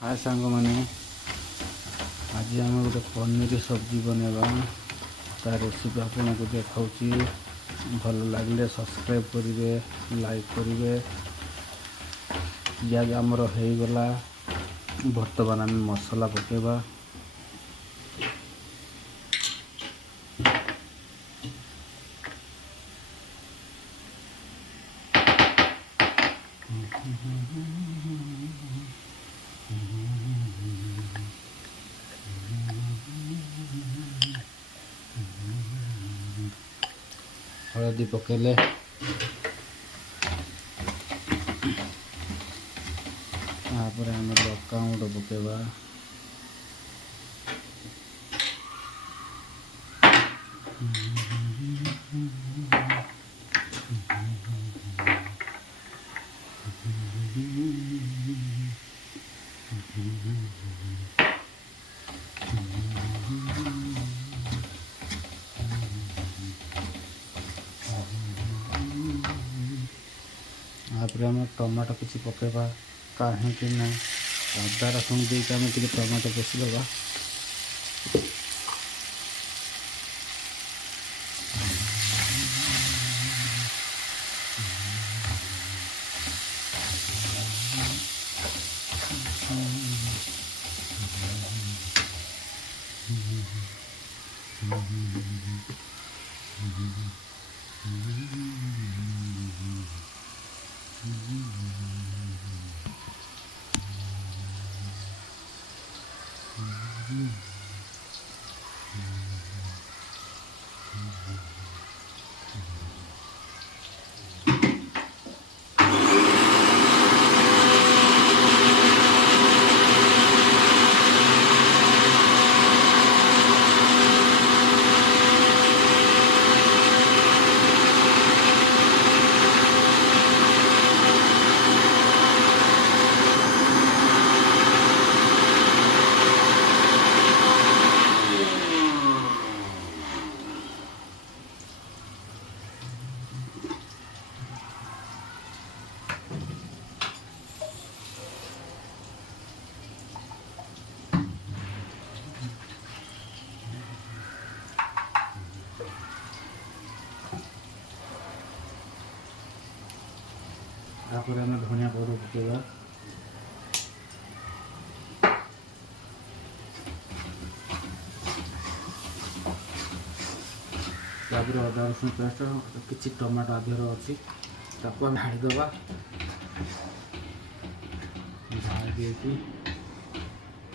हाय सांग मैंने आज आम गोटे पनीर सब्जी बनवा ता रेसिपी आपन को देखा भल लगे सब्सक्राइब करेंगे लाइक करेंगे। पियाज आमर हो गला बर्तमान आम मसला पकेबा। हलदी पकेले तापर आम लका गुंड पकेबा। तापर आम टमाटो किसी पकेबा कहीं ना अदा रसुण देके आम टे टमाटो पशिदेवा। तापर आम धनिया पाउडर पकेबा। तापर अदा रसुण पेस्ट किसी टमाटो आधर अच्छी ताको ढाड़ीदबा। ढाड़ी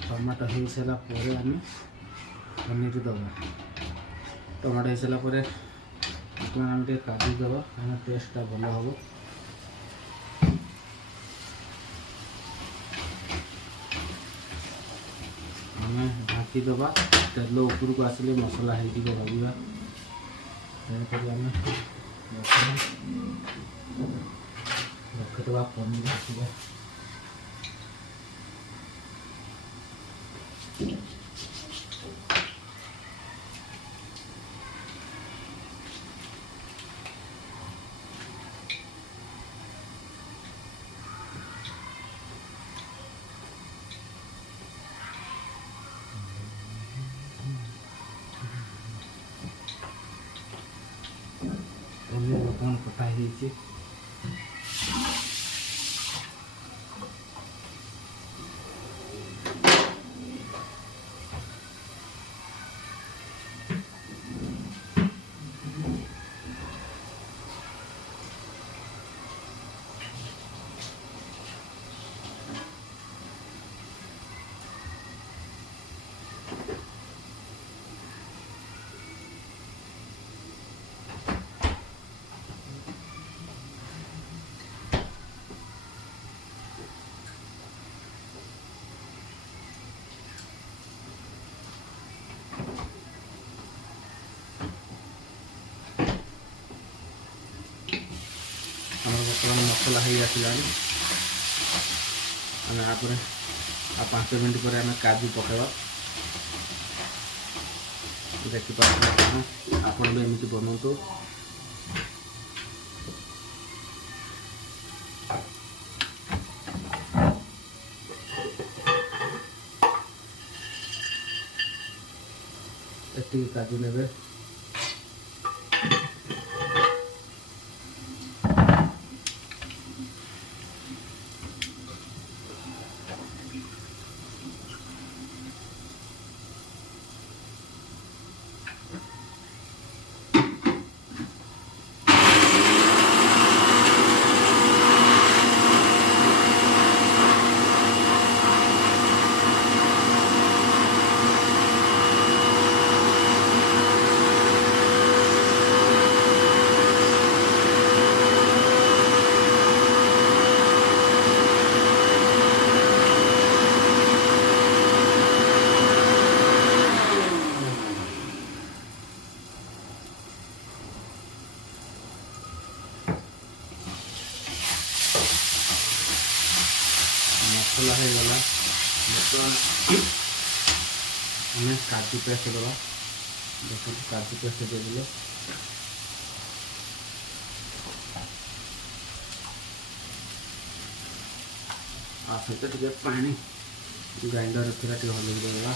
टमाटो हो सारा आम पनीर दबा। टमाटो हो सारापर आम काजू दबा कहीं टेस्टा भल हम। आम ढाकीदबा तेल उपरको आसिले मसला हो भाजवा। रखीदबा पनीर आसवा। पनीर बर्तमान कटा हो बर्तमान मसला हो आसला। आम आप 5 मिनट पर आम काजू पकेबा। देखिए आप भी एमती बनातु। ଏତିକି କାଜୁ ନେବେ। ମସଲା ହେଇଗଲା। ବର୍ତ୍ତମାନ ଆମେ କାଜୁ ପେଷ୍ଟ ଦେବା। ଦେଖନ୍ତୁ କାଜୁ ପେଷ୍ଟ ଦେଇଦେଲେ ଆ ସହିତ ଟିକେ ପାଣି ଗ୍ରାଇଣ୍ଡର ଥିଲା ଟିକେ ହଲେଇ ଦେବା।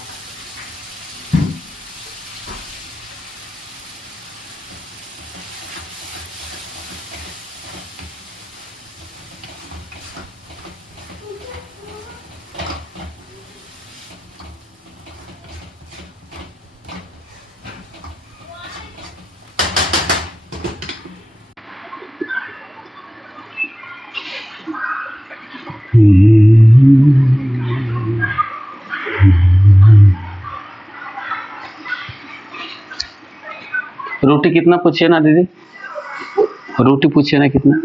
रोटी कितना पूछिए ना दीदी, रोटी पूछिए ना कितना।